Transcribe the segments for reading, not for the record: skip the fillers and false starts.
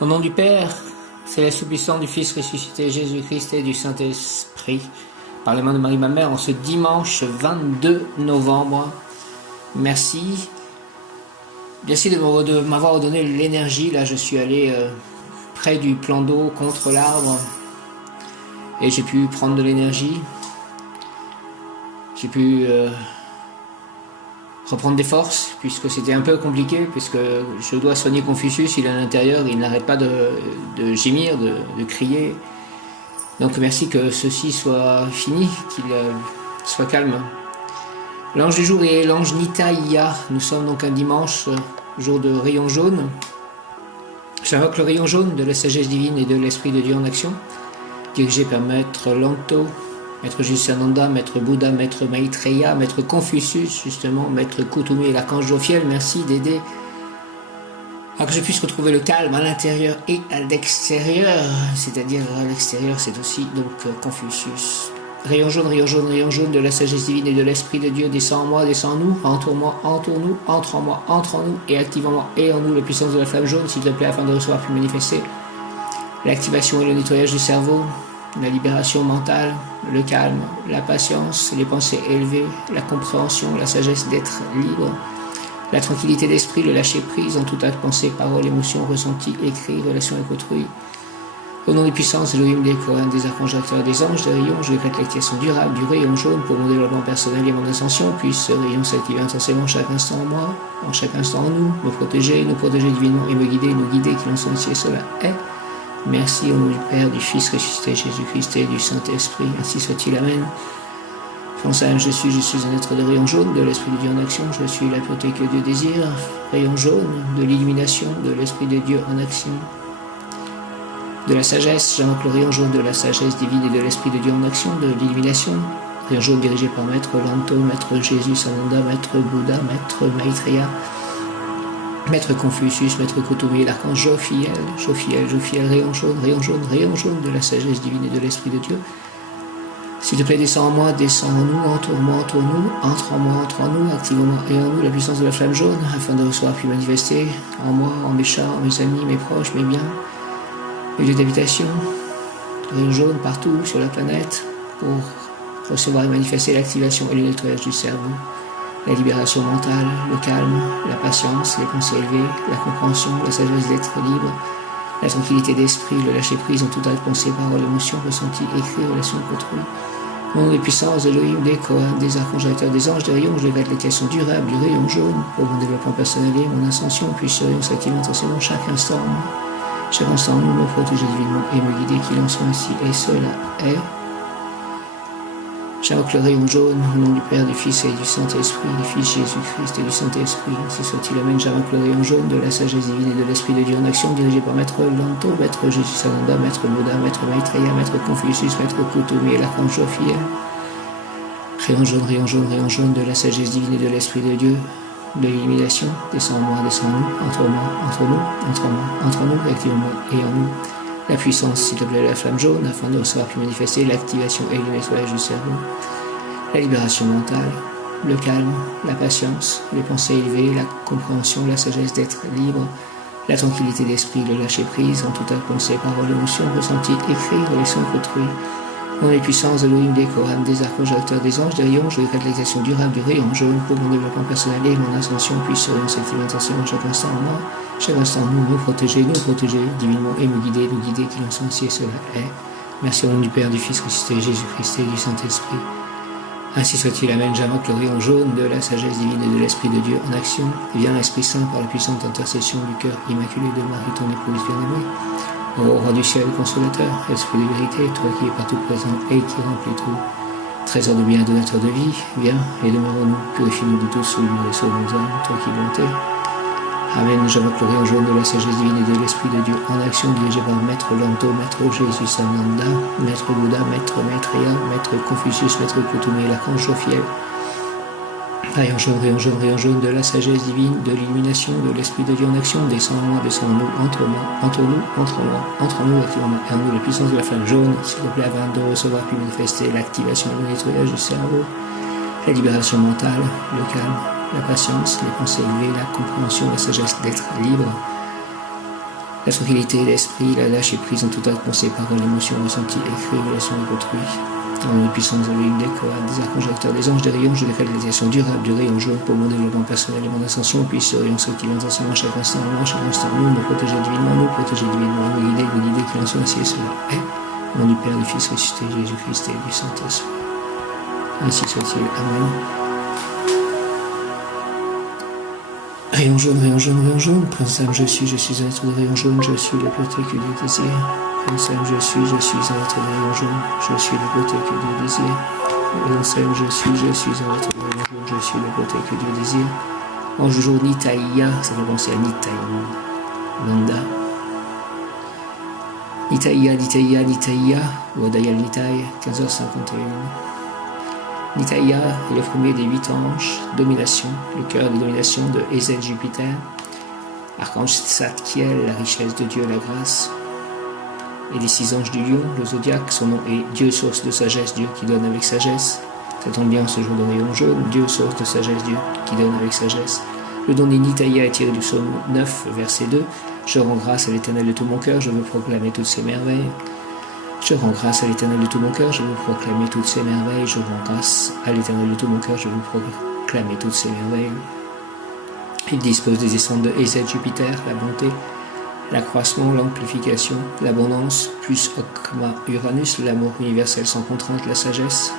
Au nom du Père, céleste tout-puissant, du Fils ressuscité, Jésus-Christ et du Saint-Esprit, par les mains de Marie, ma mère, en ce dimanche 22 novembre. Merci. Merci de m'avoir donné l'énergie. Là, je suis allé près du plan d'eau, contre l'arbre, et j'ai pu prendre de l'énergie. J'ai pu reprendre des forces, puisque c'était un peu compliqué, puisque je dois soigner Confucius, il est à l'intérieur, il n'arrête pas de gémir, de crier. Donc merci que ceci soit fini, qu'il soit calme. L'ange du jour est l'ange Nitaïa. Nous sommes donc un dimanche, jour de rayon jaune. J'invoque le rayon jaune de la sagesse divine et de l'Esprit de Dieu en action, dirigé par Maître Lanto, Maître Jusananda, Maître Bouddha, Maître Maitreya, Maître Confucius, justement, Maître Kuthumi et l'archange Jophiel. Merci d'aider à que je puisse retrouver le calme à l'intérieur et à l'extérieur. C'est-à-dire à l'extérieur, c'est aussi donc Confucius. Rayon jaune, rayon jaune, rayon jaune de la sagesse divine et de l'Esprit de Dieu, descend en moi, descend en nous, entoure-moi, entoure-nous, entre en moi, entre en nous, et active en moi et en nous la puissance de la flamme jaune, s'il te plaît, afin de recevoir puis manifester l'activation et le nettoyage du cerveau, la libération mentale, le calme, la patience, les pensées élevées, la compréhension, la sagesse d'être libre, la tranquillité d'esprit, le lâcher prise en tout acte, pensée, parole, émotion, ressenti, écrit, relation avec autrui. Au nom des puissances, Elohim, des Kohanes, des archanges, acteurs, des anges, des rayons, je décrète l'activation durable du rayon jaune pour mon développement personnel et mon ascension. Puisse ce rayon s'activer intensément chaque instant en moi, en chaque instant en nous, nous protéger divinement et me guider, nous guider, qu'il en soit ainsi et cela est. Merci au nom du Père, du Fils ressuscité, Jésus-Christ et du Saint-Esprit. Ainsi soit-il. Amen. Français, je suis un être de rayon jaune, de l'Esprit de Dieu en action. Je suis la pureté que Dieu désire. Rayon jaune, de l'illumination, de l'Esprit de Dieu en action. De la sagesse, j'invoque le rayon jaune de la sagesse divine et de l'Esprit de Dieu en action, de l'illumination. Rayon jaune dirigé par Maître Lanto, Maître Jésus, Sananda, Maître Bouddha, Maître Maitreya, Maître Confucius, Maître Kuthumi, l'archange Jophiel, rayon jaune de la sagesse divine et de l'Esprit de Dieu. S'il te plaît, descends en moi, descends en nous, entoure-moi, entoure-nous, entre en moi, entre en nous, active en moi et en nous la puissance de la flamme jaune, afin de recevoir puis manifester en moi, en mes chats, en mes amis, mes proches, mes biens, mes lieux d'habitation, rayon jaune partout sur la planète, pour recevoir et manifester l'activation et le nettoyage du cerveau, la libération mentale, le calme, la patience, les pensées élevées, la compréhension, la sagesse d'être libre, la tranquillité d'esprit, le lâcher prise en tout acte, pensée, parole, émotion, ressenti, écrit, relation avec autrui. Au nom des puissances, Elohim, des Kohanes, des archanges, acteurs, des anges, des rayons, je décrète l'activation durable du rayon jaune pour mon développement personnel et mon ascension, puis ce rayon s'active intensément chaque instant en moi. Chaque instant en nous, me protéger divinement et me guider, qu'il en soit ainsi et cela est. J'invoque le rayon jaune, au nom du Père, du Fils et du Saint-Esprit, du Fils Jésus-Christ et du Saint-Esprit, ainsi soit-il. Amen. J'invoque le rayon jaune de la sagesse divine et de l'Esprit de Dieu en action, dirigé par Maître Lanto, Maître Jésus Sananda, Maître Bouddha, Maître Maitreya, Maître Confucius, Maître Kuthumi et l'archange Jophiel. Rayon jaune de la sagesse divine et de l'Esprit de Dieu, de l'illumination, descends en moi, descends en nous, entre moi, entre nous, entre moi, entre nous, active en moi et en nous. La puissance, s'il te plaît, la flamme jaune, afin de recevoir puis manifester l'activation et le nettoyage du cerveau, la libération mentale, le calme, la patience, les pensées élevées, la compréhension, la sagesse d'être libre, la tranquillité d'esprit, le lâcher prise en toute pensée, parole, émotion, ressenti, écrit, relation avec autrui. Dans les puissances de Elohim, des Kohanes, des archanges, acteurs, des anges, des rayons, je décrète l'activation durable du rayon jaune pour mon développement personnel et mon ascension, puis ce rayon s'active intensément chaque instant en moi, chaque instant en nous, nous protéger divinement et nous guider, qu'il en soit ainsi et cela est. Merci au nom du Père, du Fils ressuscité, Jésus-Christ et du Saint-Esprit. Ainsi soit-il. Amen. J'invoque le rayon jaune de la sagesse divine et de l'Esprit de Dieu en action. Et viens l'Esprit Saint par la puissante intercession du cœur immaculé de Marie, ton épouse bien-aimée. Ô roi du ciel, consolateur, esprit de vérité, toi qui es partout présent et qui remplis tout, trésor de bien, donateur de vie, viens et demeure-nous, purifie-nous de tout souillure et sauve nos âmes, toi qui es bonté. Amen. J'invoque le rayon jaune de la sagesse divine et de l'Esprit de Dieu en action, dirigé par Maître Lanto, Maître Jésus Sananda, Maître Bouddha, Maître Maitreya, Maître Confucius, Maître Kuthumi et l'archange Jophiel. Rayon jaune de la sagesse divine, de l'illumination, de l'Esprit de Dieu en action, descend en moi, descend en nous, entre moi, entre nous, entre moi, entre nous, activement et en nous la puissance de la flamme jaune, s'il te plaît, afin de recevoir puis manifester l'activation et le nettoyage du cerveau, la libération mentale, le calme, la patience, les pensées élevées, la compréhension, la sagesse d'être libre, La tranquillité d'esprit, la lâcher prise en tout acte, pensée, parole, émotion, ressenti, écrit, relation avec autrui. Dans les puissances de l'une des corps, des archanges acteurs, des anges, des rayons, je décrète l'utilisation durable du rayon jaune pour mon développement personnel et mon ascension, puis ce rayon s'active intensivement chaque instant, nous, me protéger divinement, nous guider, qu'il en soit ainsi et cela est. Au nom du Père, du Fils ressuscité, Jésus-Christ et du Saint-Esprit. Ainsi soit-il. Amen. Rayon jaune, rayon jaune, rayon jaune. Prince âme, je suis un être de rayon jaune, je suis la pureté que Dieu désire. Prince âme, je suis un être de rayon jaune, je suis la beauté que Dieu désire. Prince âme, je suis un être de rayon jaune, je suis la beauté que Dieu désire. Ange du jour, Nitaïa, ça fait penser à Nitaï, Nanda. Nitaïa, Wadayal Nitaï, 15h51. Nitaïa est le premier des 8 anges, domination, le cœur de domination de Ézèle Jupiter, archange Tzadkiel, la richesse de Dieu, la grâce, et les 6 anges du lion, le zodiaque, son nom est Dieu, source de sagesse, Dieu qui donne avec sagesse. Ça tombe bien ce jour de rayon jaune, Dieu, source de sagesse, Dieu qui donne avec sagesse. Le don des Nitaïa est tiré du psaume 9, verset 2. Je rends grâce à l'Éternel de tout mon cœur, je veux proclamer toutes ses merveilles. Je rends grâce à l'Éternel de tout mon cœur, je veux proclamer toutes ses merveilles. Je rends grâce à l'Éternel de tout mon cœur, je veux proclamer toutes ses merveilles. Il dispose des descentes de Ézèle Jupiter, la bonté, l'accroissement, l'amplification, l'abondance, plus Okma Uranus, l'amour universel sans contrainte, la sagesse.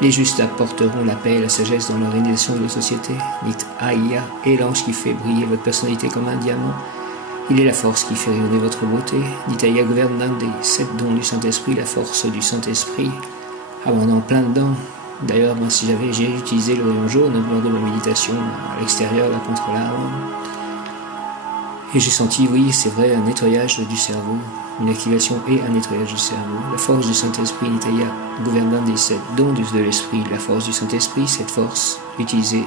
Les justes apporteront la paix et la sagesse dans l'organisation de la société. Nitaïa est l'ange qui fait briller votre personnalité comme un diamant. Il est la force qui fait rayonner votre beauté. Nitaïa gouverne l'un des 7 dons du Saint-Esprit, la force du Saint-Esprit. Ah bon, on est en plein dedans. D'ailleurs, moi, j'ai utilisé le rayon jaune lors de ma méditation à l'extérieur, là, contre l'arbre. Et j'ai senti, oui, c'est vrai, un nettoyage du cerveau, une activation et un nettoyage du cerveau. La force du Saint-Esprit, Nitaïa gouverne l'un des 7 dons de l'Esprit. La force du Saint-Esprit, cette force, utiliser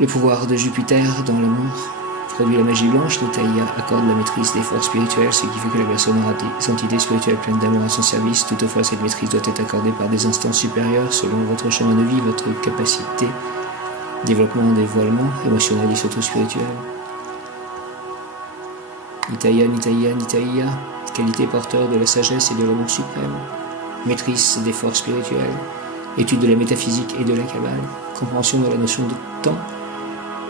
le pouvoir de Jupiter dans l'amour. Produit la magie blanche, Nitaïa accorde la maîtrise des forces spirituelles, ce qui fait que la personne aura des entités spirituelles pleines d'amour à son service. Toutefois, cette maîtrise doit être accordée par des instances supérieures selon votre chemin de vie, votre capacité, développement, dévoilement émotionnel et surtout spirituel. Nitaïa, qualité porteur de la sagesse et de l'amour suprême, maîtrise des forces spirituelles, étude de la métaphysique et de la Kabbale, compréhension de la notion de temps,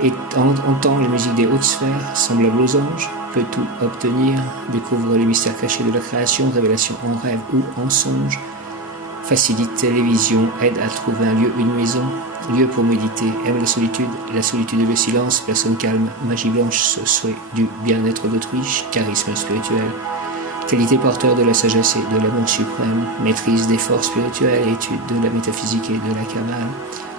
et entend la musique des hautes sphères, semblable aux anges, peut tout obtenir, découvre les mystères cachés de la création, révélation en rêve ou en songe, facilite les visions, aide à trouver un lieu, une maison, lieu pour méditer, aime la solitude et le silence, personne calme, magie blanche, souhait du bien-être d'autrui, charisme spirituel, qualité porteur de la sagesse et de l'amour suprême, maîtrise des forces spirituelles, étude de la métaphysique et de la Kabbale,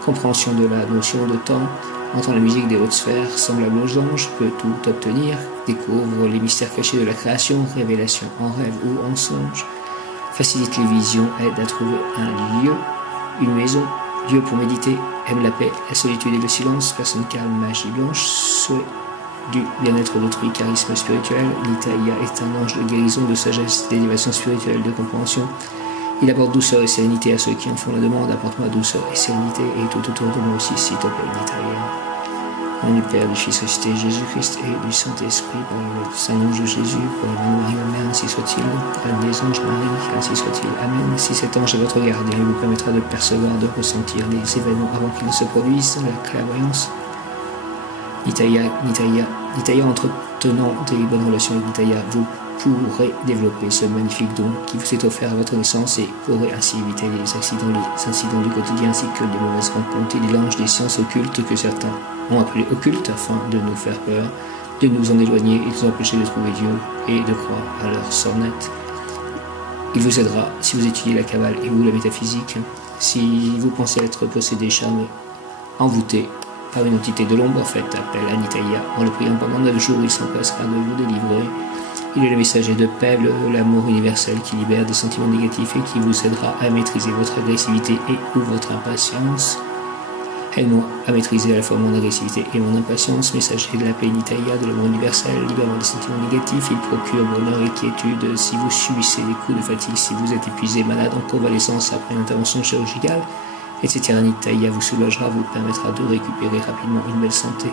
compréhension de la notion de temps, entend la musique des hautes sphères, semblable aux anges, peut tout obtenir, découvre les mystères cachés de la création, révélation en rêve ou en songe, facilite les visions, aide à trouver un lieu, une maison, lieu pour méditer, aime la paix, la solitude et le silence, personne calme, magie blanche, souhait du bien-être d'autrui, charisme spirituel. Nitaïa est un ange de guérison, de sagesse, d'élévation spirituelle, de compréhension. Il apporte douceur et sérénité à ceux qui en font la demande. Apporte-moi douceur et sérénité et tout autour de moi aussi, s'il te plaît, Nitaïa. Au nom du Père, du Fils ressuscité, Jésus-Christ et du Saint-Esprit, pour le Saint-Ange de Jésus, pour la Marie, ma mère, ainsi soit-il. Reine des anges, Marie, ainsi soit-il. Amen. Si cet ange est votre gardien, il vous permettra de percevoir, de ressentir les événements avant qu'ils ne se produisent, la clairvoyance. Nitaïa, entretenant des bonnes relations avec Nitaïa, vous pourrez développer ce magnifique don qui vous est offert à votre naissance et pourrez ainsi éviter les incidents du quotidien ainsi que des mauvaises rencontres et des langes des sciences occultes que certains ont appelées occultes afin de nous faire peur, de nous en éloigner et de nous empêcher de trouver Dieu et de croire à leur sornette. Il vous aidera si vous étudiez la Kabbale et ou la métaphysique, si vous pensez être possédé, charmé, envoûté par une entité de l'ombre, faites appel à Nitaïa en le priant pendant 9 jours, il s'empressera de vous délivrer. Il est le messager de paix, l'amour universel qui libère des sentiments négatifs et qui vous aidera à maîtriser votre agressivité et ou votre impatience. Aide-moi à maîtriser à la fois mon agressivité et mon impatience, messager de la paix Nitaïa, de l'amour universel, libérant des sentiments négatifs, il procure bonheur et quiétude si vous subissez des coups de fatigue, si vous êtes épuisé, malade, en convalescence après une intervention chirurgicale, etc. Nitaïa vous soulagera, vous permettra de récupérer rapidement une belle santé.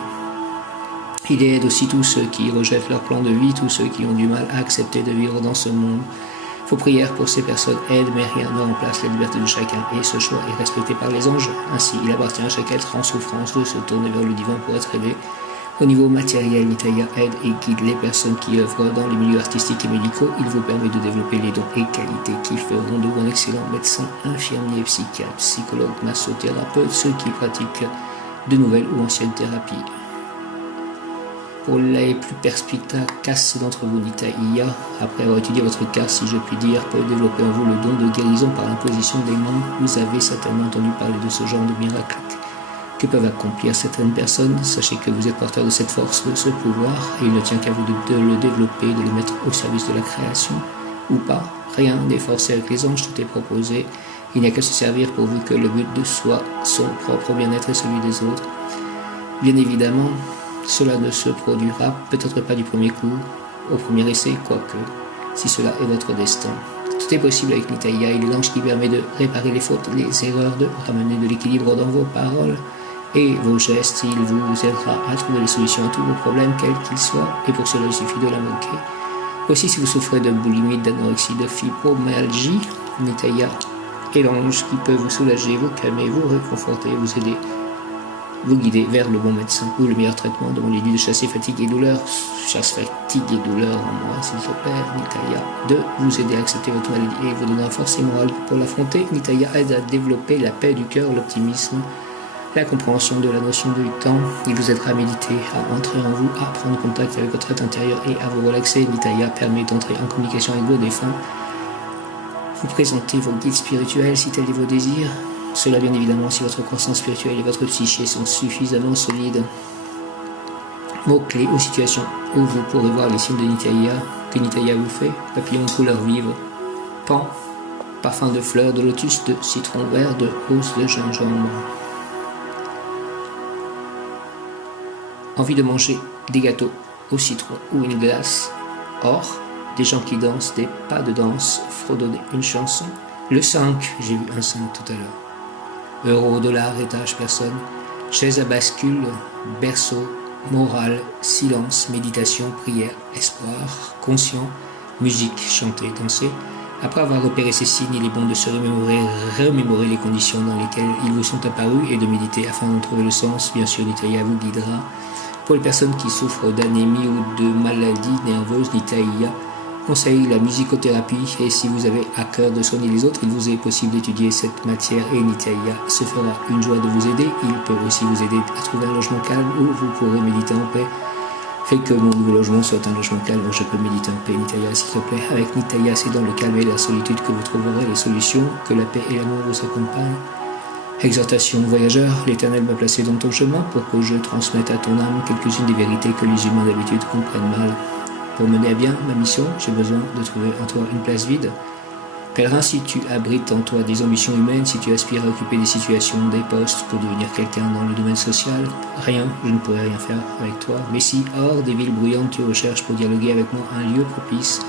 Il aide aussi tous ceux qui rejettent leur plan de vie, tous ceux qui ont du mal à accepter de vivre dans ce monde. Vos prières pour ces personnes aident, mais rien ne remplace la liberté de chacun, et ce choix est respecté par les anges. Ainsi, il appartient à chaque être en souffrance de se tourner vers le divin pour être aidé. Au niveau matériel, Nitaya aide et guide les personnes qui œuvrent dans les milieux artistiques et médicaux. Il vous permet de développer les dons et qualités qui feront de vous un excellent médecin, infirmier, psychiatre, psychologue, massothérapeute, ceux qui pratiquent de nouvelles ou anciennes thérapies. Pour les plus perspicaces d'entre vous, Nitaya, après avoir étudié votre cas, si je puis dire, peut développer en vous le don de guérison par l'imposition des mains. Vous avez certainement entendu parler de ce genre de miracle que peuvent accomplir certaines personnes. Sachez que vous êtes porteur de cette force, de ce pouvoir, et il ne tient qu'à vous de le développer, de le mettre au service de la création, ou pas. Rien n'est forcé avec les anges, tout est proposé. Il n'y a qu'à se servir pourvu que le but de soi, son propre bien-être et celui des autres. Bien évidemment, cela ne se produira peut-être pas du premier coup, au premier essai, quoique, si cela est votre destin. Tout est possible avec Nitaya, il est l'ange qui permet de réparer les fautes, les erreurs, de ramener de l'équilibre dans vos paroles et vos gestes. Il vous aidera à trouver les solutions à tous vos problèmes, quels qu'ils soient, et pour cela il suffit de l'invoquer. Aussi, si vous souffrez de boulimie, d'anorexie, de fibromyalgie, Nitaya est l'ange qui peut vous soulager, vous calmer, vous réconforter, vous aider, vous guider vers le bon médecin ou le meilleur traitement. Demandez-lui de chasser fatigue et douleur. Chasse fatigue et douleur en moi, s'il te plaît, Nitaya. De vous aider à accepter votre maladie et vous donner force et morale pour l'affronter. Nitaya aide à développer la paix du cœur, l'optimisme, la compréhension de la notion du temps. Il vous aidera à méditer, à entrer en vous, à prendre contact avec votre être intérieur et à vous relaxer. Nitaya permet d'entrer en communication avec vos défunts. Vous présentez vos guides spirituels si tel est vos désirs. Cela bien évidemment si votre croissance spirituelle et votre psyché sont suffisamment solides. Mots-clés aux situations où vous pourrez voir les signes de Nitaya, que Nitaya vous fait. Papillon couleur vive, pan, parfum de fleurs, de lotus, de citron vert, de rose, de gingembre. Envie de manger des gâteaux au citron ou une glace. Or, des gens qui dansent, des pas de danse, fredonner une chanson. Le 5, j'ai vu un 5 tout à l'heure. Euro, dollar, étage, personne, chaise à bascule, berceau, morale, silence, méditation, prière, espoir, conscient, musique, chanter, danser. Après avoir repéré ces signes, il est bon de se remémorer les conditions dans lesquelles ils vous sont apparus et de méditer afin d'en trouver le sens. Bien sûr, Nitaya vous guidera. Pour les personnes qui souffrent d'anémie ou de maladies nerveuses, Nitaya conseille la musicothérapie, et si vous avez à cœur de soigner les autres, il vous est possible d'étudier cette matière et Nitaya se fera une joie de vous aider. Il peut aussi vous aider à trouver un logement calme où vous pourrez méditer en paix. Fait que mon nouveau logement soit un logement calme où je peux méditer en paix. Nitaya, s'il te plaît. Avec Nitaya, c'est dans le calme et la solitude que vous trouverez les solutions, que la paix et l'amour vous accompagnent. Exhortation voyageur, l'Éternel m'a placé dans ton chemin pour que je transmette à ton âme quelques-unes des vérités que les humains d'habitude comprennent mal. Pour mener à bien ma mission, j'ai besoin de trouver en toi une place vide. Pèlerin, si tu abrites en toi des ambitions humaines, si tu aspires à occuper des situations, des postes pour devenir quelqu'un dans le domaine social, rien, je ne pourrais rien faire avec toi. Mais si, hors des villes bruyantes, tu recherches pour dialoguer avec moi un lieu propice,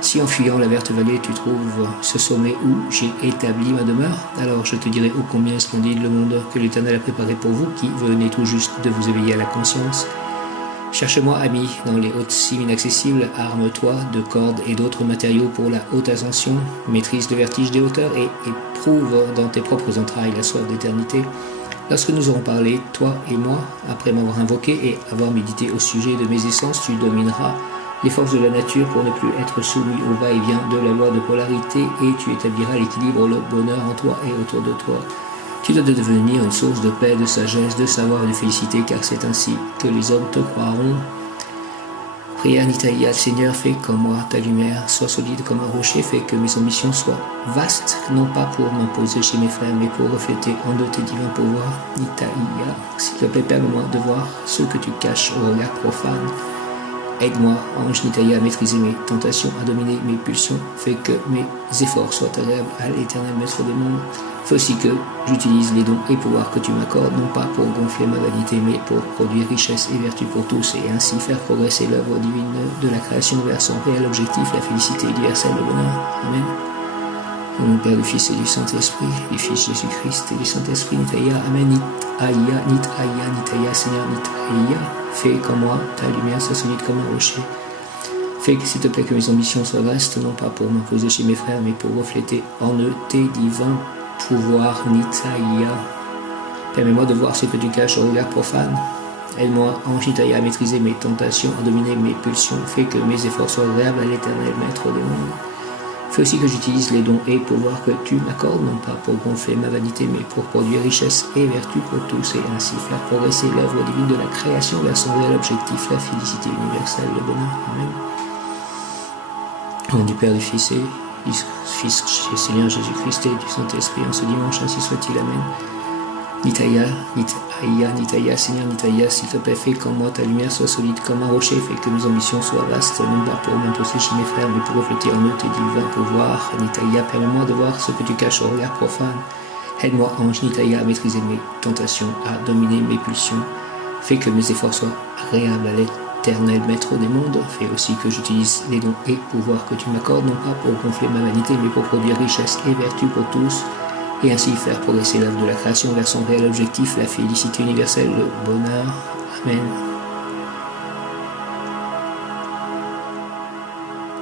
si en fuyant la verte vallée, tu trouves ce sommet où j'ai établi ma demeure, alors je te dirai ô combien est splendide le monde que l'Éternel a préparé pour vous, qui venez tout juste de vous éveiller à la conscience. Cherche-moi, ami, dans les hautes cimes inaccessibles, arme-toi de cordes et d'autres matériaux pour la haute ascension, maîtrise le vertige des hauteurs et éprouve dans tes propres entrailles la soif d'éternité. Lorsque nous aurons parlé, toi et moi, après m'avoir invoqué et avoir médité au sujet de mes essences, tu domineras les forces de la nature pour ne plus être soumis au va-et-vient de la loi de polarité et tu établiras l'équilibre, le bonheur en toi et autour de toi. Tu dois devenir une source de paix, de sagesse, de savoir et de félicité, car c'est ainsi que les hommes te croiront. Prière Nitaya, Seigneur, fais comme moi ta lumière, sois solide comme un rocher, fais que mes ambitions soient vastes, non pas pour m'imposer chez mes frères, mais pour refléter en eux tes divins pouvoirs. Nitaya, s'il te plaît, permets-moi de voir ce que tu caches au regard profane. Aide-moi, ange Nitaya, à maîtriser mes tentations, à dominer mes pulsions, fais que mes efforts soient agréables à l'éternel maître des mondes. Fais aussi que j'utilise les dons et pouvoirs que tu m'accordes, non pas pour gonfler ma vanité, mais pour produire richesse et vertu pour tous, et ainsi faire progresser l'œuvre divine de la création vers son réel objectif, la félicité universelle, le bonheur. Amen. Au nom du Père, du Fils et du Saint-Esprit, du Fils Jésus-Christ et du Saint-Esprit, Nitaya, Amen, Nitaya, Nitaya, Nitaya, Seigneur, Nitaya, fais comme moi, ta lumière soit solide comme un rocher. Fais que, s'il te plaît, que mes ambitions soient vastes, non pas pour m'imposer chez mes frères, mais pour refléter en eux tes divins pouvoirs, Nitaya. Permets-moi de voir ce que tu caches au regard profane. Aide-moi, ange Nitaya, à maîtriser mes tentations, à dominer mes pulsions. Fais que mes efforts soient agréables à l'Éternel, Maître des mondes. Fais aussi que j'utilise les dons et pouvoirs que tu m'accordes, non pas pour gonfler ma vanité, mais pour produire richesse et vertu pour tous, et ainsi faire progresser l'œuvre divine de la création vers son réel objectif, la félicité universelle, le bonheur. Amen. Au nom du Père, du Fils et du Fils, Seigneur Jésus-Christ et du Saint-Esprit, en ce dimanche, ainsi soit-il. Amen. Nitaya, Nitaya, Nitaya, Seigneur Nitaya, s'il te plaît, fais qu'en moi ta lumière soit solide comme un rocher, fais que mes ambitions soient vastes, non pas pour m'imposer chez mes frères, mais pour refléter en eux tes divins pouvoirs. Nitaya, permets-moi de voir ce que tu caches au regard profane. Aide-moi, ange Nitaya, à maîtriser mes tentations, à dominer mes pulsions. Fais que mes efforts soient agréables à l'Éternel, Maître des mondes. Fais aussi que j'utilise les dons et pouvoirs que tu m'accordes, non pas pour gonfler ma vanité, mais pour produire richesse et vertu pour tous, et ainsi faire progresser l'œuvre de la création vers son réel objectif, la félicité universelle, le bonheur. Amen.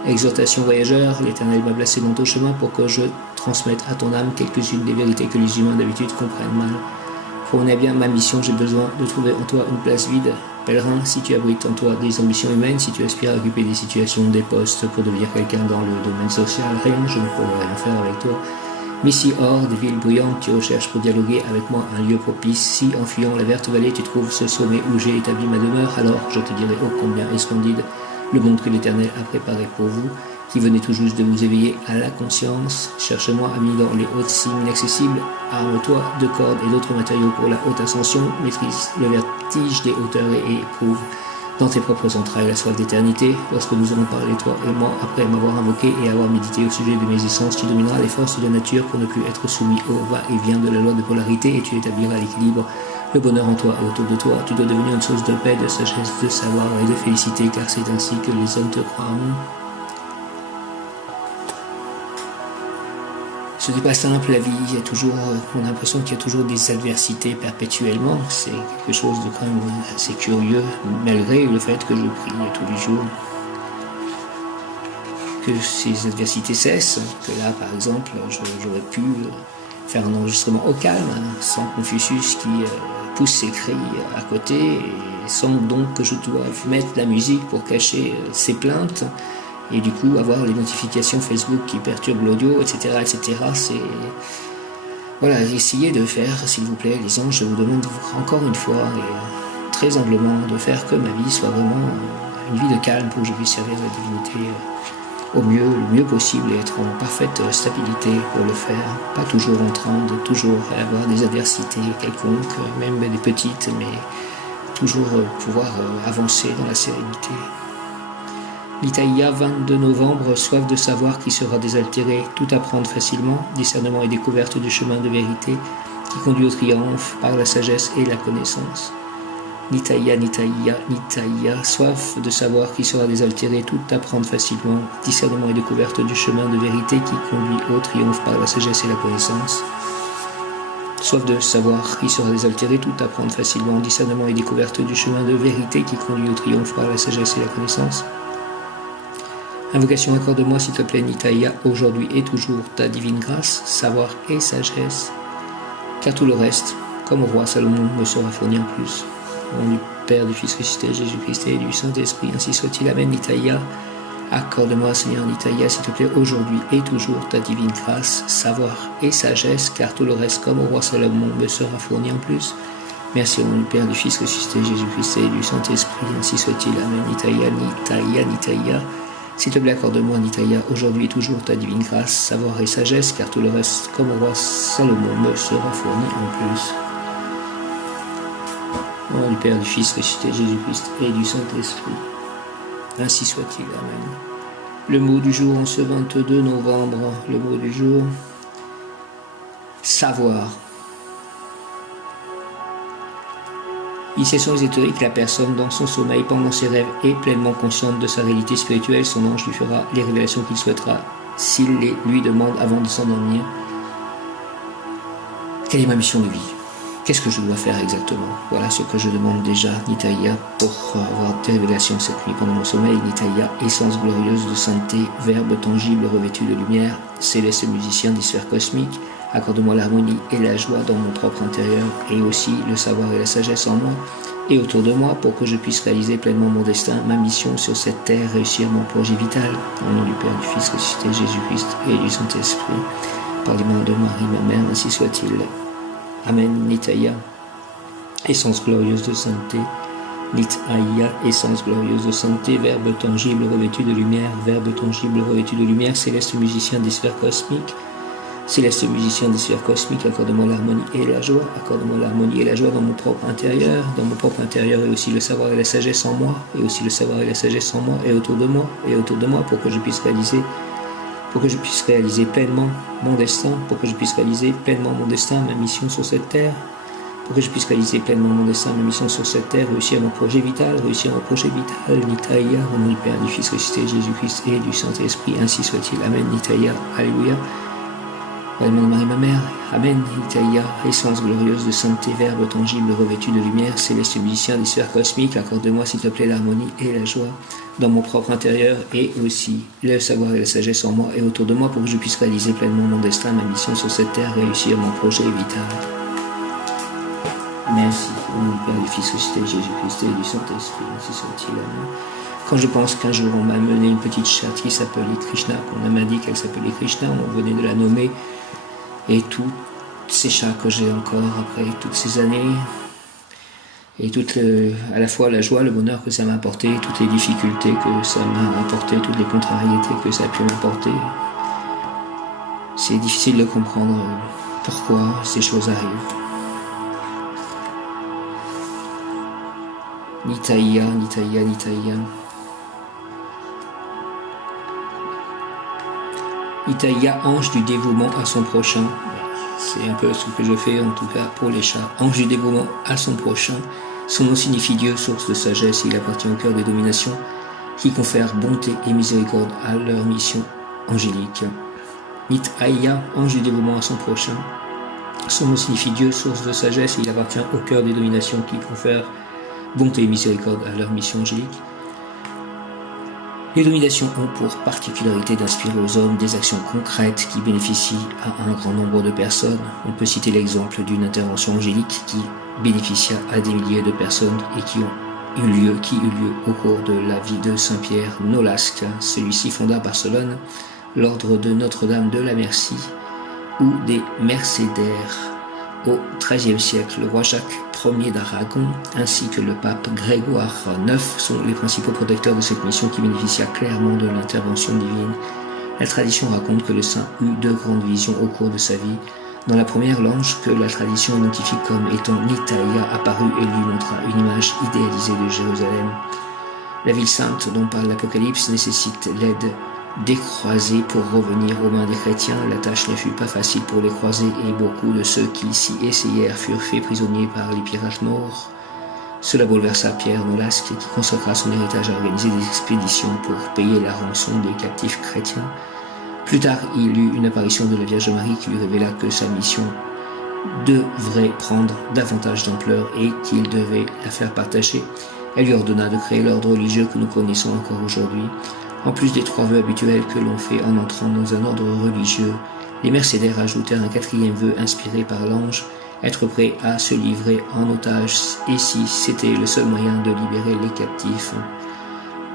Exhortation voyageur, l'Éternel m'a placé dans ton chemin pour que je transmette à ton âme quelques-unes des vérités que les humains d'habitude comprennent mal. Pour mener à bien ma mission, j'ai besoin de trouver en toi une place vide. Pèlerin, si tu abrites en toi des ambitions humaines, si tu aspires à occuper des situations, des postes pour devenir quelqu'un dans le domaine social, rien, je ne pourrai rien faire avec toi. Mais si hors des villes bruyantes, tu recherches pour dialoguer avec moi un lieu propice, si en fuyant la verte vallée, tu trouves ce sommet où j'ai établi ma demeure, alors je te dirai ô combien est splendide le monde que l'Éternel a préparé pour vous, qui venez tout juste de vous éveiller à la conscience. Cherche-moi, ami, dans les hautes cimes inaccessibles, arme-toi de cordes et d'autres matériaux pour la haute ascension, maîtrise le vertige des hauteurs et éprouve dans tes propres entrailles la soif d'éternité. Lorsque nous aurons parlé, toi et moi, après m'avoir invoqué et avoir médité au sujet de mes essences, tu domineras les forces de la nature pour ne plus être soumis au va-et-vient de la loi de polarité, et tu établiras l'équilibre, le bonheur en toi et autour de toi. Tu dois devenir une source de paix, de sagesse, de savoir et de félicité, car c'est ainsi que les hommes te croiront. Ce n'est pas simple la vie, il y a toujours, on a l'impression qu'il y a toujours des adversités perpétuellement, c'est quelque chose de quand même assez curieux, malgré le fait que je prie tous les jours que ces adversités cessent, que là par exemple j'aurais pu faire un enregistrement au calme, sans Confucius qui pousse ses cris à côté, et sans donc que je doive mettre la musique pour cacher ses plaintes, et du coup avoir les notifications Facebook qui perturbent l'audio, etc., etc. C'est... Voilà, essayez de faire, s'il vous plaît, les anges, je vous demande encore une fois, et très humblement, de faire que ma vie soit vraiment une vie de calme pour que je puisse servir la divinité au mieux, le mieux possible, et être en parfaite stabilité pour le faire, pas toujours en train de toujours avoir des adversités quelconques, même des petites, mais toujours pouvoir avancer dans la sérénité. Nitaya, 22 novembre, soif de savoir qui sera désaltéré, tout apprendre facilement, discernement et découverte du chemin de vérité qui conduit au triomphe par la sagesse et la connaissance. Nitaya, Nitaya, Nitaya, soif de savoir qui sera désaltéré, tout apprendre facilement, discernement et découverte du chemin de vérité qui conduit au triomphe par la sagesse et la connaissance. Soif de savoir qui sera désaltéré, tout apprendre facilement, discernement et découverte du chemin de vérité qui conduit au triomphe par la sagesse et la connaissance. Invocation, accorde-moi s'il te plaît, Nitaya, aujourd'hui et toujours ta divine grâce, savoir et sagesse, car tout le reste, comme au roi Salomon, me sera fourni en plus. Au nom du Père, du Fils ressuscité, Jésus-Christ et du Saint-Esprit, ainsi soit-il. Amen. Nitaya, accorde-moi, Seigneur Nitaya, s'il te plaît, aujourd'hui et toujours ta divine grâce, savoir et sagesse, car tout le reste, comme au roi Salomon, me sera fourni en plus. Merci au nom du Père, du Fils ressuscité, Jésus-Christ et du Saint-Esprit, ainsi soit-il. Amen. Nitaya, Nitaya, Nitaya. S'il te plaît, accorde-moi, Nitaya, aujourd'hui et toujours ta divine grâce, savoir et sagesse, car tout le reste, comme au roi Salomon, me sera fourni en plus. Au nom du Père, du Fils ressuscité, Jésus-Christ et du Saint-Esprit. Ainsi soit-il. Amen. Le mot du jour en ce 22 novembre, le mot du jour, savoir. Initiation ésotérique, la personne dans son sommeil, pendant ses rêves, est pleinement consciente de sa réalité spirituelle. Son ange lui fera les révélations qu'il souhaitera s'il les lui demande avant de s'endormir, quelle est ma mission de vie? Qu'est-ce que je dois faire exactement? Voilà ce que je demande déjà, Nittaïa, pour avoir des révélations cette nuit pendant mon sommeil. Nittaïa, essence glorieuse de sainteté, verbe tangible revêtu de lumière, céleste musicien des sphères cosmiques, accorde-moi l'harmonie et la joie dans mon propre intérieur, et aussi le savoir et la sagesse en moi et autour de moi, pour que je puisse réaliser pleinement mon destin, ma mission sur cette terre, réussir mon projet vital. Au nom du Père, du Fils, ressuscité, Jésus-Christ et du Saint-Esprit, par les mains de Marie, ma mère, ainsi soit-il. Amen. Nittaïa, essence glorieuse de sainteté. Nittaïa, essence glorieuse de sainteté, verbe tangible revêtu de lumière, verbe tangible revêtu de lumière, céleste musicien des sphères cosmiques. Céleste musicien des sphères cosmiques, accorde-moi l'harmonie et la joie, accorde-moi l'harmonie et la joie dans mon propre intérieur, et aussi le savoir et la sagesse en moi, et aussi le savoir et la sagesse en moi, et autour de moi, pour que je puisse réaliser pleinement mon destin, ma mission sur cette terre, réussir mon projet vital, Nittaïa, au nom du Père, du Fils, ressuscité, Jésus-Christ et du Saint-Esprit, ainsi soit-il. Amen, Nittaïa, Alléluia. Au nom de Marie, ma mère, Amen, Nittaïa, essence glorieuse de sainteté, verbe tangible revêtu de lumière, céleste musicien des sphères cosmiques, accorde-moi s'il te plaît l'harmonie et la joie dans mon propre intérieur, et aussi le savoir et la sagesse en moi et autour de moi, pour que je puisse réaliser pleinement mon destin, ma mission sur cette terre, réussir mon projet vital. Merci, au nom du Père, du Fils, ressuscité, Jésus-Christ et du Saint-Esprit, ainsi soit-il. Amen. Quand je pense qu'un jour on m'a amené une petite chatte qui s'appelait Krishna, qu'on m'a dit qu'elle s'appelait Krishna, on venait de la nommer, et tous ces chats que j'ai encore après toutes ces années, et à la fois la joie, le bonheur que ça m'a apporté, toutes les difficultés que ça m'a apporté, toutes les contrariétés que ça a pu m'apporter. C'est difficile de comprendre pourquoi ces choses arrivent. Nittaïa, Nittaïa, Nittaïa. Nittaïa, ange du dévouement à son prochain. C'est un peu ce que je fais en tout cas pour les chats. Ange du dévouement à son prochain. Son nom signifie Dieu, source de sagesse, et il appartient au cœur des dominations qui confèrent bonté et miséricorde à leur mission angélique. Nittaïa, ange du dévouement à son prochain. Son nom signifie Dieu, source de sagesse, et il appartient au cœur des dominations qui confèrent bonté et miséricorde à leur mission angélique. Les dominations ont pour particularité d'inspirer aux hommes des actions concrètes qui bénéficient à un grand nombre de personnes. On peut citer l'exemple d'une intervention angélique qui bénéficia à des milliers de personnes et qui eut lieu au cours de la vie de Saint-Pierre Nolasque. Celui-ci fonda à Barcelone l'ordre de Notre-Dame de la Merci ou des Mercédaires. Au XIIIe siècle, le roi Jacques Ier d'Aragon ainsi que le pape Grégoire IX sont les principaux protecteurs de cette mission qui bénéficia clairement de l'intervention divine. La tradition raconte que le saint eut deux grandes visions au cours de sa vie. Dans la première, l'ange que la tradition identifie comme étant Nittaïa apparut et lui montra une image idéalisée de Jérusalem. La ville sainte dont parle l'Apocalypse nécessite l'aide des croisés pour revenir aux mains des chrétiens. La tâche ne fut pas facile pour les croisés et beaucoup de ceux qui s'y essayèrent furent faits prisonniers par les pirates morts. Cela bouleversa Pierre Nolasque qui consacra son héritage à organiser des expéditions pour payer la rançon des captifs chrétiens. Plus tard, il eut une apparition de la Vierge Marie qui lui révéla que sa mission devrait prendre davantage d'ampleur et qu'il devait la faire partager. Elle lui ordonna de créer l'ordre religieux que nous connaissons encore aujourd'hui. En plus des trois vœux habituels que l'on fait en entrant dans un ordre religieux, les Mercédaires ajoutèrent un quatrième vœu inspiré par l'ange, être prêt à se livrer en otage, et si c'était le seul moyen de libérer les captifs.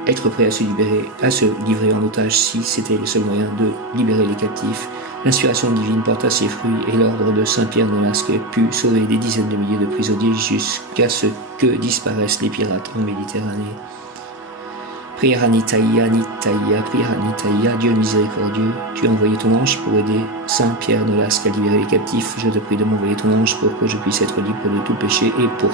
Être prêt à se livrer en otage si c'était le seul moyen de libérer les captifs. L'inspiration divine porta ses fruits et l'ordre de Saint-Pierre Nolasque put sauver des dizaines de milliers de prisonniers jusqu'à ce que disparaissent les pirates en Méditerranée. Prière à Nittaïa, Nittaïa, prière à Nittaïa, Dieu miséricordieux, tu as envoyé ton ange pour aider Saint-Pierre Nolasque à libérer les captifs. Je te prie de m'envoyer ton ange pour que je puisse être libre de tout péché et pour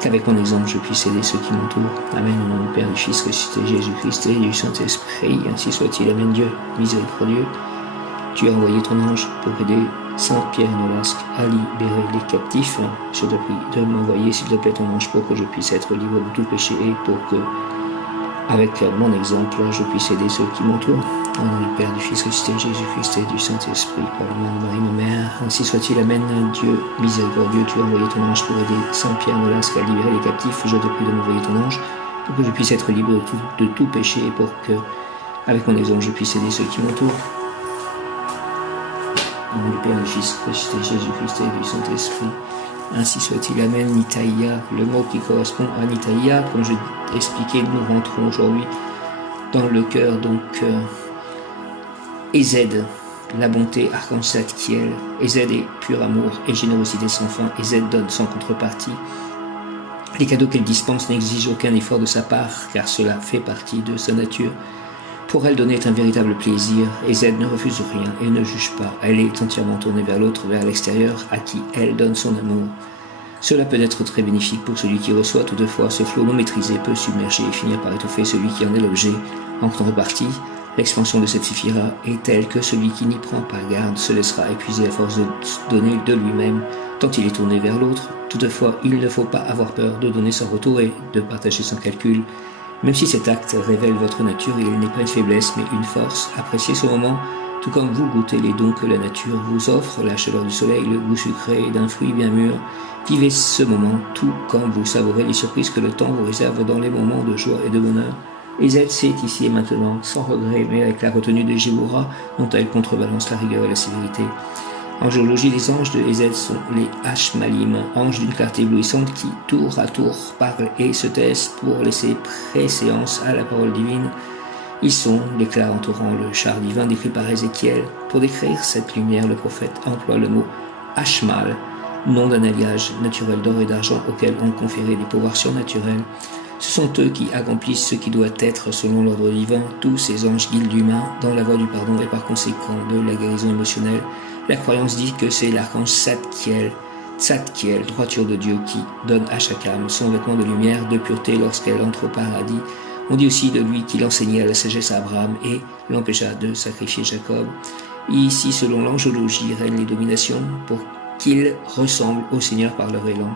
qu'avec mon exemple je puisse aider ceux qui m'entourent. Amen, au nom du Père, du Fils, ressuscité, Jésus-Christ et du Saint-Esprit, ainsi soit-il. Amen, Dieu miséricordieux, tu as envoyé ton ange pour aider Saint-Pierre Nolasque à libérer les captifs. Je te prie de m'envoyer, s'il te plaît, ton ange pour que je puisse être libre de tout péché et pour que avec mon exemple, je puisse aider ceux qui m'entourent. Au nom du Père, du Fils ressuscité, Jésus-Christ et du Saint-Esprit, par le nom de Marie, ma mère, ainsi soit-il. Amen. Dieu miséricordieux, tu as envoyé ton ange pour aider Saint Pierre de l'Asque à libérer les captifs. Je te prie de m'envoyer ton ange pour que je puisse être libre de tout péché et pour que, avec mon exemple, je puisse aider ceux qui m'entourent. Au nom du Père, du Fils ressuscité, Jésus-Christ et du Saint-Esprit, ainsi soit-il. Amen. Nitaïa, le mot qui correspond à Nitaïa, comme je l'ai expliqué, nous rentrons aujourd'hui dans le cœur, donc Ezed, la bonté, archange Zadkiel. Ezed est pur amour et générosité sans fin. Ezed donne sans contrepartie. Les cadeaux qu'elle dispense n'exigent aucun effort de sa part, car cela fait partie de sa nature. Pour elle, donner est un véritable plaisir. Ezed ne refuse rien et ne juge pas. Elle est entièrement tournée vers l'autre, vers l'extérieur, à qui elle donne son amour. Cela peut être très bénéfique pour celui qui reçoit. Toutefois, ce flot non maîtrisé peut submerger et finir par étouffer celui qui en est l'objet. En contrepartie, l'expansion de cette séphira est telle que celui qui n'y prend pas garde se laissera épuiser à force de donner de lui-même, tant il est tourné vers l'autre. Toutefois, il ne faut pas avoir peur de donner sans retour et de partager sans calcul. Même si cet acte révèle votre nature, il n'est pas une faiblesse mais une force. Appréciez ce moment, tout comme vous goûtez les dons que la nature vous offre, la chaleur du soleil, le goût sucré d'un fruit bien mûr. Vivez ce moment, tout comme vous savourez les surprises que le temps vous réserve dans les moments de joie et de bonheur. Ezed c'est ici et maintenant, sans regret, mais avec la retenue de Géoura, dont elle contrebalance la rigueur et la sévérité. En géologie, les anges de Ezed sont les Hashmalim, anges d'une clarté éblouissante qui, tour à tour, parlent et se taisent pour laisser préséance à la parole divine. Ils sont l'éclat entourant le char divin décrit par Ézéchiel. Pour décrire cette lumière, le prophète emploie le mot Hashmal, nom d'un alliage naturel d'or et d'argent auquel on conférait des pouvoirs surnaturels. Ce sont eux qui accomplissent ce qui doit être selon l'ordre divin. Tous ces anges guident l'humain dans la voie du pardon et par conséquent de la guérison émotionnelle. La croyance dit que c'est l'archange Zadkiel, droiture de Dieu, qui donne à chaque âme son vêtement de lumière, de pureté lorsqu'elle entre au paradis. On dit aussi de lui qu'il enseignait la sagesse à Abraham et l'empêcha de sacrifier Jacob. Ici, selon l'angiologie, règnent les dominations pour qu'ils ressemblent au Seigneur par leur élan.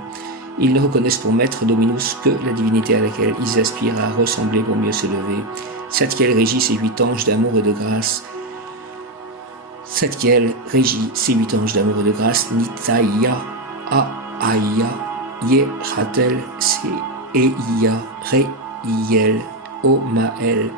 Ils ne reconnaissent pour maître Dominus que la divinité à laquelle ils aspirent à ressembler pour mieux s'élever. Zadkiel régit ses 8 anges d'amour et de grâce. Zadkiel régit ses 8 anges d'amour et de grâce. Nitaïa, Aaya, Yeratel, Seiya, Reiel, Omael,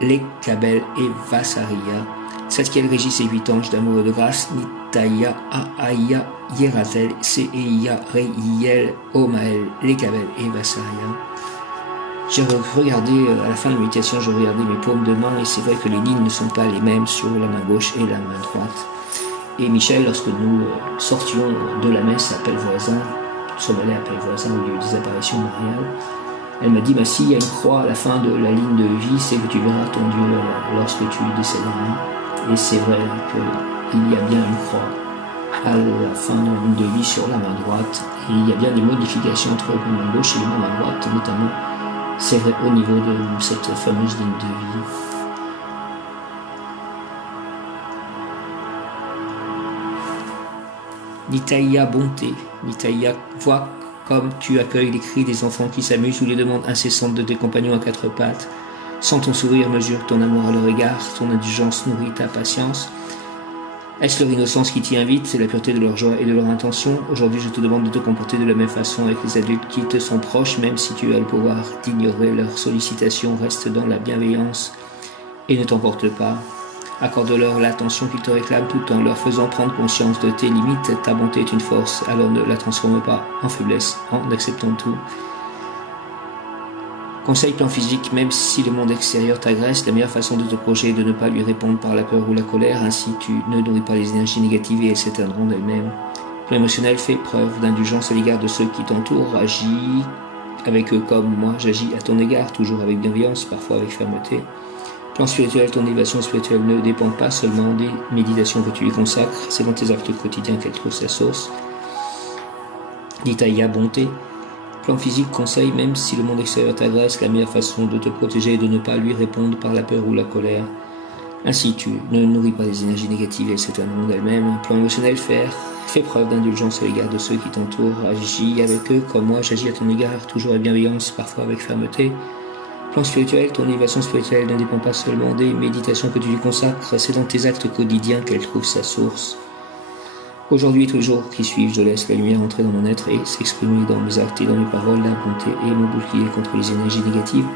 Lekabel et Vassaria. Zadkiel régit ses 8 anges d'amour et de grâce. Nitaïa, Aaya, Yeratel, Seiya, Reiel, Omael, Lekabel et Vassaria. J'ai regardé, à la fin de la méditation, j'ai regardé mes paumes de main et c'est vrai que les lignes ne sont pas les mêmes sur la main gauche et la main droite. Et Michel, lorsque nous sortions de la messe à Pellevoisin, nous sommes allés à Pellevoisin où il y a eu des apparitions mariales, elle m'a dit, s'il y a une croix à la fin de la ligne de vie, c'est que tu verras ton Dieu lorsque tu décéderas. Et c'est vrai qu'il y a bien une croix à la fin de la ligne de vie sur la main droite. Et il y a bien des modifications entre la main gauche et la main droite, notamment, c'est vrai, au niveau de cette fameuse ligne de vie. Nitaïa, bonté. Nitaïa, vois comme tu accueilles les cris des enfants qui s'amusent ou les demandes incessantes de tes compagnons à 4 pattes. Sans ton sourire mesure ton amour à leur égard, ton indulgence nourrit ta patience. Est-ce leur innocence qui t'y invite? C'est la pureté de leur joie et de leur intention. Aujourd'hui, je te demande de te comporter de la même façon avec les adultes qui te sont proches, même si tu as le pouvoir d'ignorer leurs sollicitations. Reste dans la bienveillance et ne t'emporte pas. Accorde-leur l'attention qu'ils te réclament tout en leur faisant prendre conscience de tes limites. Ta bonté est une force, alors ne la transforme pas en faiblesse en acceptant tout. Conseil plan physique, même si le monde extérieur t'agresse, la meilleure façon de te projeter est de ne pas lui répondre par la peur ou la colère, ainsi tu ne nourris pas les énergies négatives et elles s'éteindront d'elles-mêmes. Plan émotionnel, fais preuve d'indulgence à l'égard de ceux qui t'entourent, agis avec eux comme moi j'agis à ton égard, toujours avec bienveillance, parfois avec fermeté. Plan spirituel, ton élévation spirituelle ne dépend pas seulement des méditations que tu lui consacres, c'est dans tes actes quotidiens qu'elle trouve sa sauce. Nitaïa, bonté. Plan physique, conseil, même si le monde extérieur t'agresse, la meilleure façon de te protéger est de ne pas lui répondre par la peur ou la colère. Ainsi, tu ne nourris pas les énergies négatives et elles s'éteindront d'elles-mêmes. Plan émotionnel, fais preuve d'indulgence à l'égard de ceux qui t'entourent, agis avec eux comme moi j'agis à ton égard, toujours avec bienveillance, parfois avec fermeté. Plan spirituel, ton élévation spirituelle ne dépend pas seulement des méditations que tu lui consacres, c'est dans tes actes quotidiens qu'elle trouve sa source. Aujourd'hui et tous les jours qui suivent, je laisse la lumière entrer dans mon être et s'exprimer dans mes actes et dans mes paroles, la bonté et mon bouclier contre les énergies négatives.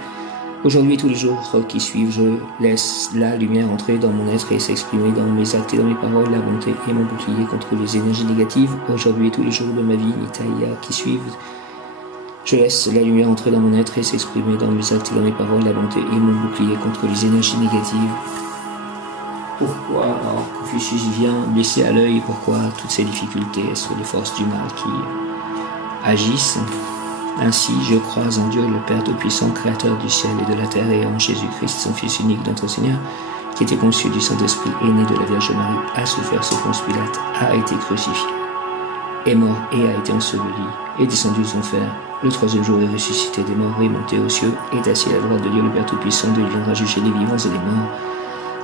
Aujourd'hui et tous les jours qui suivent, je laisse la lumière entrer dans mon être et s'exprimer dans mes actes et dans mes paroles, la bonté et mon bouclier contre les énergies négatives. Aujourd'hui et tous les jours de ma vie, Nitaya, qui suivent, je laisse la lumière entrer dans mon être et s'exprimer dans mes actes et dans mes paroles, la bonté et mon bouclier contre les énergies négatives. Pourquoi alors Confucius vient blessé à l'œil? Pourquoi toutes ces difficultés? Est-ce les forces du mal qui agissent? Ainsi, je crois en Dieu, le Père Tout-Puissant, Créateur du ciel et de la terre, et en Jésus-Christ, son Fils unique, notre Seigneur, qui était conçu du Saint-Esprit, est né de la Vierge Marie, a souffert sous Ponce Pilate, a été crucifié, est mort et a été enseveli, est descendu aux enfers. Le troisième jour est ressuscité des morts, est monté aux cieux, est assis à la droite de Dieu, le Père Tout-Puissant, de il viendra juger les vivants et les morts.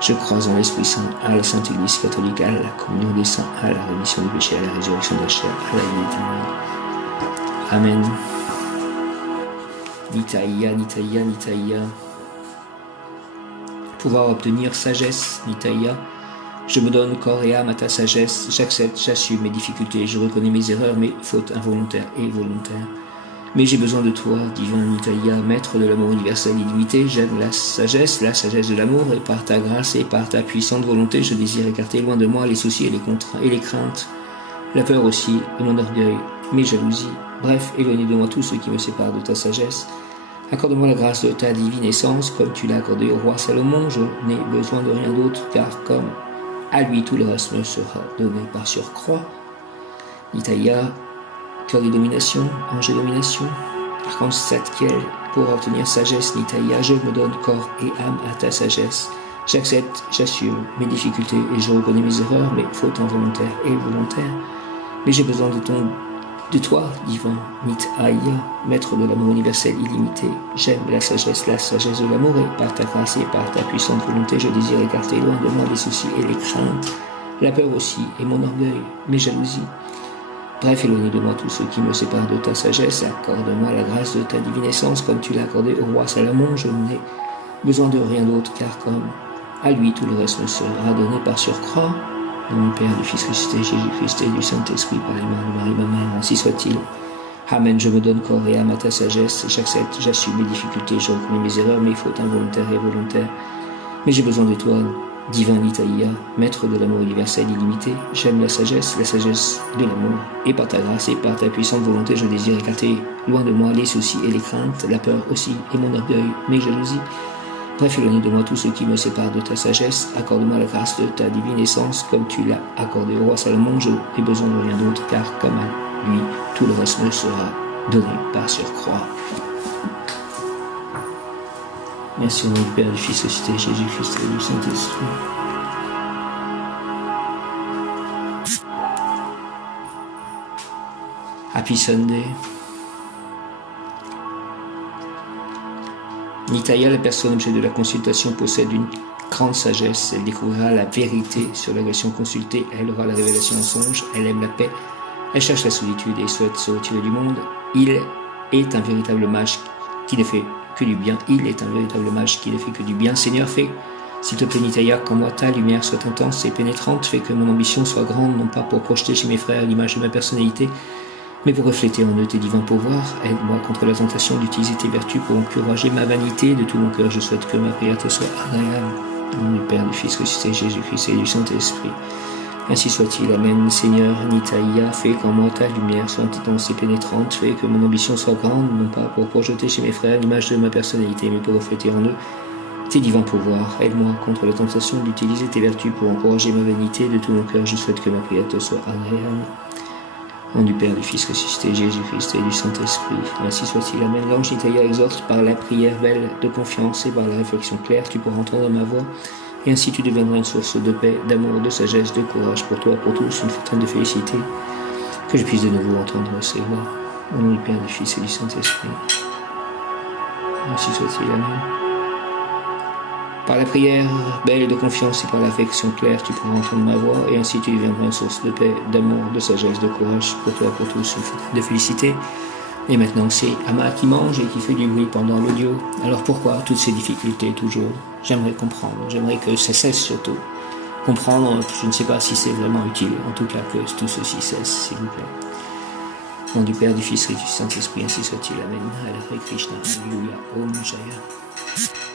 Je crois en l'Esprit Saint, à la Sainte Église catholique, à la communion des saints, à la rémission du péché, à la résurrection de la chair, à la vie éternelle. Amen. Nitaya, Nitaya, Nitaya. Pouvoir obtenir sagesse, Nitaya. Je me donne corps et âme à ta sagesse. J'accepte, j'assume mes difficultés, je reconnais mes erreurs, mes fautes involontaires et volontaires. Mais j'ai besoin de toi, divin Nitaya, maître de l'amour universel illimité. J'aime la sagesse de l'amour, et par ta grâce et par ta puissante volonté, je désire écarter loin de moi les soucis et les craintes, la peur aussi, et mon orgueil, mes jalousies. Bref, éloigne de moi tout ce qui me sépare de ta sagesse. Accorde-moi la grâce de ta divine essence, comme tu l'as accordé au roi Salomon. Je n'ai besoin de rien d'autre, car comme à lui tout le reste me sera donné par surcroît. Nitaya, cœur de domination, ange de domination, archange Zadkiel, pour obtenir sagesse, Nitaya, je me donne corps et âme à ta sagesse. J'accepte, j'assume mes difficultés et je reconnais mes erreurs, mes fautes involontaires et volontaires. Mais j'ai besoin de toi, divin Nitaya, maître de l'amour universel illimité. J'aime la sagesse de l'amour, et par ta grâce et par ta puissante volonté, je désire écarter loin de moi les soucis et les craintes, la peur aussi, et mon orgueil, mes jalousies. Bref, éloigne de moi tout ce qui me sépare de ta sagesse, accorde-moi la grâce de ta divine essence, comme tu l'as accordé au roi Salomon. Je n'ai besoin de rien d'autre, car comme à lui tout le reste me sera donné par surcroît. Au nom du Père, du Fils ressuscité, Jésus-Christ et du Saint-Esprit, par les mains de Marie, ma mère, ainsi soit-il. Amen, je me donne corps et âme à ta sagesse, j'accepte, j'assume mes difficultés, je reconnais mes erreurs, mes fautes involontaires et volontaires. Mais j'ai besoin de toi, divin Nitaya, maître de l'amour universel illimité. J'aime la sagesse de l'amour, et par ta grâce et par ta puissante volonté, je désire écarter loin de moi les soucis et les craintes, la peur aussi, et mon orgueil, mes jalousies. Bref, éloigne de moi tout ce qui me sépare de ta sagesse, accorde-moi la grâce de ta divine essence, comme tu l'as accordé au roi Salomon. Je n'ai besoin de rien d'autre, car comme à lui, tout le reste me sera donné par surcroît. Merci au nom du Père, du Fils ressuscité, Jésus-Christ et du Saint-Esprit. Happy Sunday. Nitaya, la personne objet de la consultation, possède une grande sagesse. Elle découvrira la vérité sur la question consultée. Elle aura la révélation en songe. Elle aime la paix. Elle cherche la solitude et souhaite se retirer du monde. Il est un véritable mage qui ne fait que du bien. Il est un véritable mage qui ne fait que du bien. Seigneur, fais, s'il te plaît, Nitaya, qu'en moi ta lumière soit intense et pénétrante. Fais que mon ambition soit grande, non pas pour projeter chez mes frères l'image de ma personnalité, mais pour refléter en eux tes divins pouvoirs. Aide-moi contre la tentation d'utiliser tes vertus pour encourager ma vanité. De tout mon cœur, je souhaite que ma prière te soit agréable. Au nom du Père, du Fils ressuscité, Jésus-Christ et du Saint-Esprit. Ainsi soit-il. Amen. Seigneur, Nitaya, fais qu'en moi ta lumière soit intense et pénétrante. Fais que mon ambition soit grande, non pas pour projeter chez mes frères l'image de ma personnalité, mais pour refléter en eux tes divins pouvoirs. Aide-moi contre la tentation d'utiliser tes vertus pour encourager ma vanité. De tout mon cœur, je souhaite que ma prière te soit agréable. Au nom du Père, du Fils ressuscité, Jésus-Christ et du Saint-Esprit. Ainsi soit-il. Amen. L'ange Nitaya exhorte par la prière belle de confiance et par la réflexion claire, tu pourras entendre ma voix, et ainsi tu deviendras une source de paix, d'amour, de sagesse, de courage pour toi, pour tous, une fontaine de félicité, que je puisse de nouveau entendre ces voix. Au nom du Père, du Fils et du Saint-Esprit. Ainsi soit-il. Amen. Par la prière belle de confiance et par l'affection claire, tu pourras entendre ma voix, et ainsi tu deviendras une source de paix, d'amour, de sagesse, de courage pour toi, pour tous, une fontaine de félicité, Et maintenant c'est Ama qui mange et qui fait du bruit pendant l'audio. Alors pourquoi toutes ces difficultés toujours? J'aimerais comprendre, j'aimerais que ça cesse surtout. Comprendre, je ne sais pas si c'est vraiment utile, en tout cas que tout ceci cesse, s'il vous plaît. Au nom du Père, du Fils et du Saint-Esprit, ainsi soit-il. Amen. Hare Krishna. Alléluia. Om Jaya.